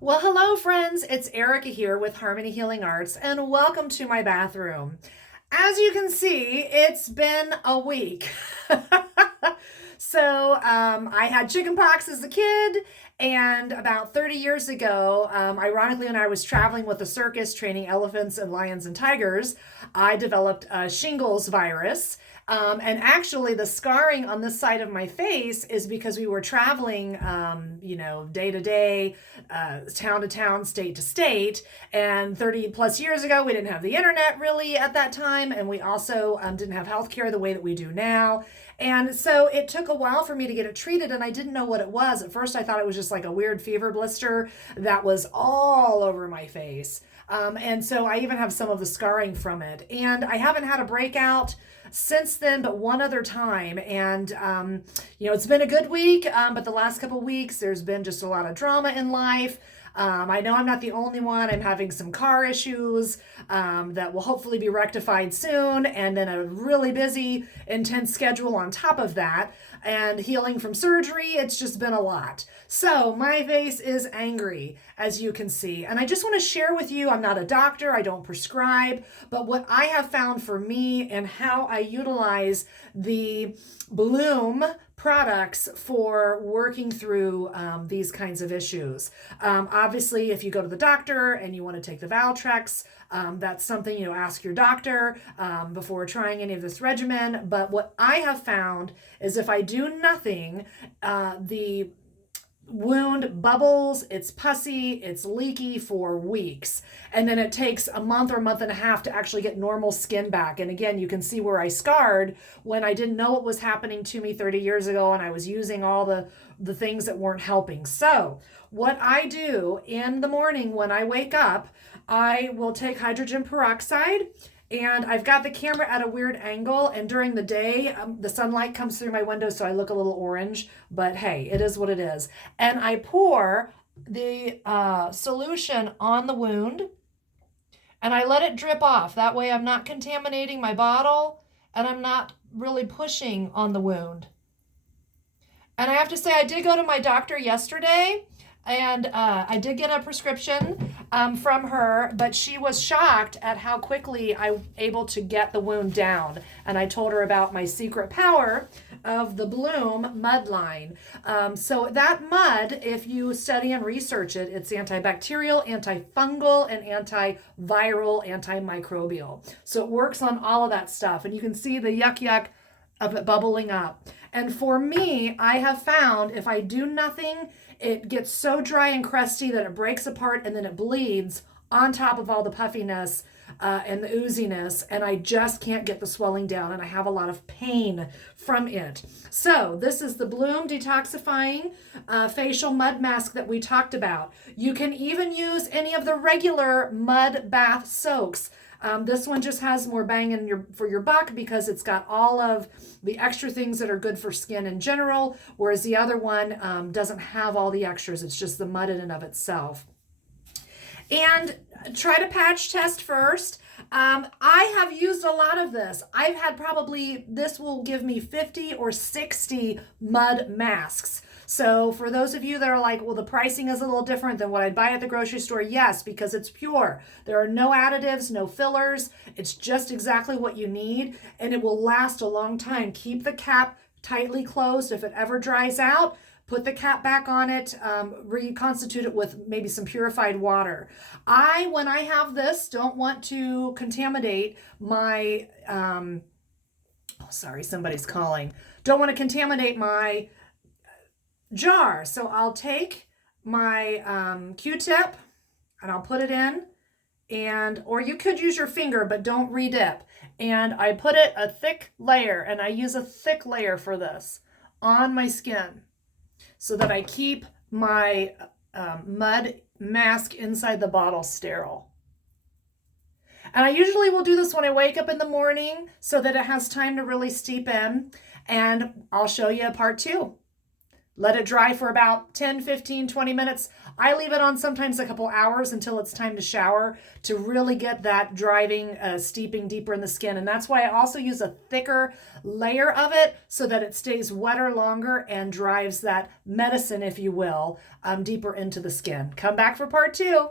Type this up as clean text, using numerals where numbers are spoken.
Well, hello, friends. It's Erica here with Harmony Healing Arts, and welcome to my bathroom. As you can see, it's been a week. I had chickenpox as a kid, and about 30 years ago, ironically, when I was traveling with a circus training elephants and lions and tigers, I developed a shingles virus. And actually, the scarring on this side of my face is because we were traveling, day to day, town to town, state to state. And 30 plus years ago, we didn't have the internet really at that time. And we also didn't have healthcare the way that we do now. And so it took a while for me to get it treated, and I didn't know what it was. At first, I thought it was just like a weird fever blister that was all over my face. And so I even have some of the scarring from it. And I haven't had a breakout since then, but one other time. And, it's been a good week, but the last couple weeks, there's been just a lot of drama in life. I know I'm not the only one. I'm having some car issues that will hopefully be rectified soon, and then a really busy, intense schedule on top of that, and healing from surgery. It's just been a lot. So my face is angry, as you can see. And I just want to share with you, I'm not a doctor, I don't prescribe, but what I have found for me and how I utilize the Bloom products for working through these kinds of issues. Obviously, if you go to the doctor and you want to take the Valtrex, that's something, ask your doctor before trying any of this regimen. But what I have found is if I do nothing, the wound bubbles, it's pussy, it's leaky for weeks. And then it takes a month or a month and a half to actually get normal skin back. And again, you can see where I scarred when I didn't know what was happening to me 30 years ago and I was using all the things that weren't helping. So what I do in the morning when I wake up, I will take hydrogen peroxide, and I've got the camera at a weird angle, and during the day, the sunlight comes through my window, so I look a little orange, but hey, it is what it is. And I pour the solution on the wound, and I let it drip off. That way I'm not contaminating my bottle, and I'm not really pushing on the wound. And I have to say, I did go to my doctor yesterday, and I did get a prescription from her, but she was shocked at how quickly I was able to get the wound down. And I told her about my secret power of the Bloom mud line. So that mud, if you study and research it, it's antibacterial, antifungal, and antiviral, antimicrobial. So it works on all of that stuff. And you can see the yuck of it bubbling up. And for me, I have found if I do nothing, it gets so dry and crusty that it breaks apart and then it bleeds on top of all the puffiness and the ooziness, and I just can't get the swelling down, and I have a lot of pain from it. So this is the Bloom Detoxifying facial mud mask that we talked about. You can even use any of the regular mud bath soaks. This one just has more bang for your buck because it's got all of the extra things that are good for skin in general, whereas the other one doesn't have all the extras. It's just the mud in and of itself. And try to patch test first. I have used a lot of this. I've had this will give me 50 or 60 mud masks. So for those of you that are like, well, the pricing is a little different than what I'd buy at the grocery store, yes, because it's pure. There are no additives, no fillers. It's just exactly what you need, and it will last a long time. Keep the cap tightly closed. If it ever dries out, put the cap back on it, reconstitute it with maybe some purified water. When I have this, don't want to contaminate my, sorry, somebody's calling. Don't want to contaminate my jar. So I'll take my Q-tip and I'll put it in, or you could use your finger, but don't re-dip. And I put it a thick layer, and I use a thick layer for this on my skin, so that I keep my mud mask inside the bottle sterile. And I usually will do this when I wake up in the morning so that it has time to really steep in. And I'll show you a part 2. Let it dry for about 10, 15, 20 minutes. I leave it on sometimes a couple hours until it's time to shower to really get that driving, steeping deeper in the skin. And that's why I also use a thicker layer of it so that it stays wetter longer and drives that medicine, if you will, deeper into the skin. Come back for part 2.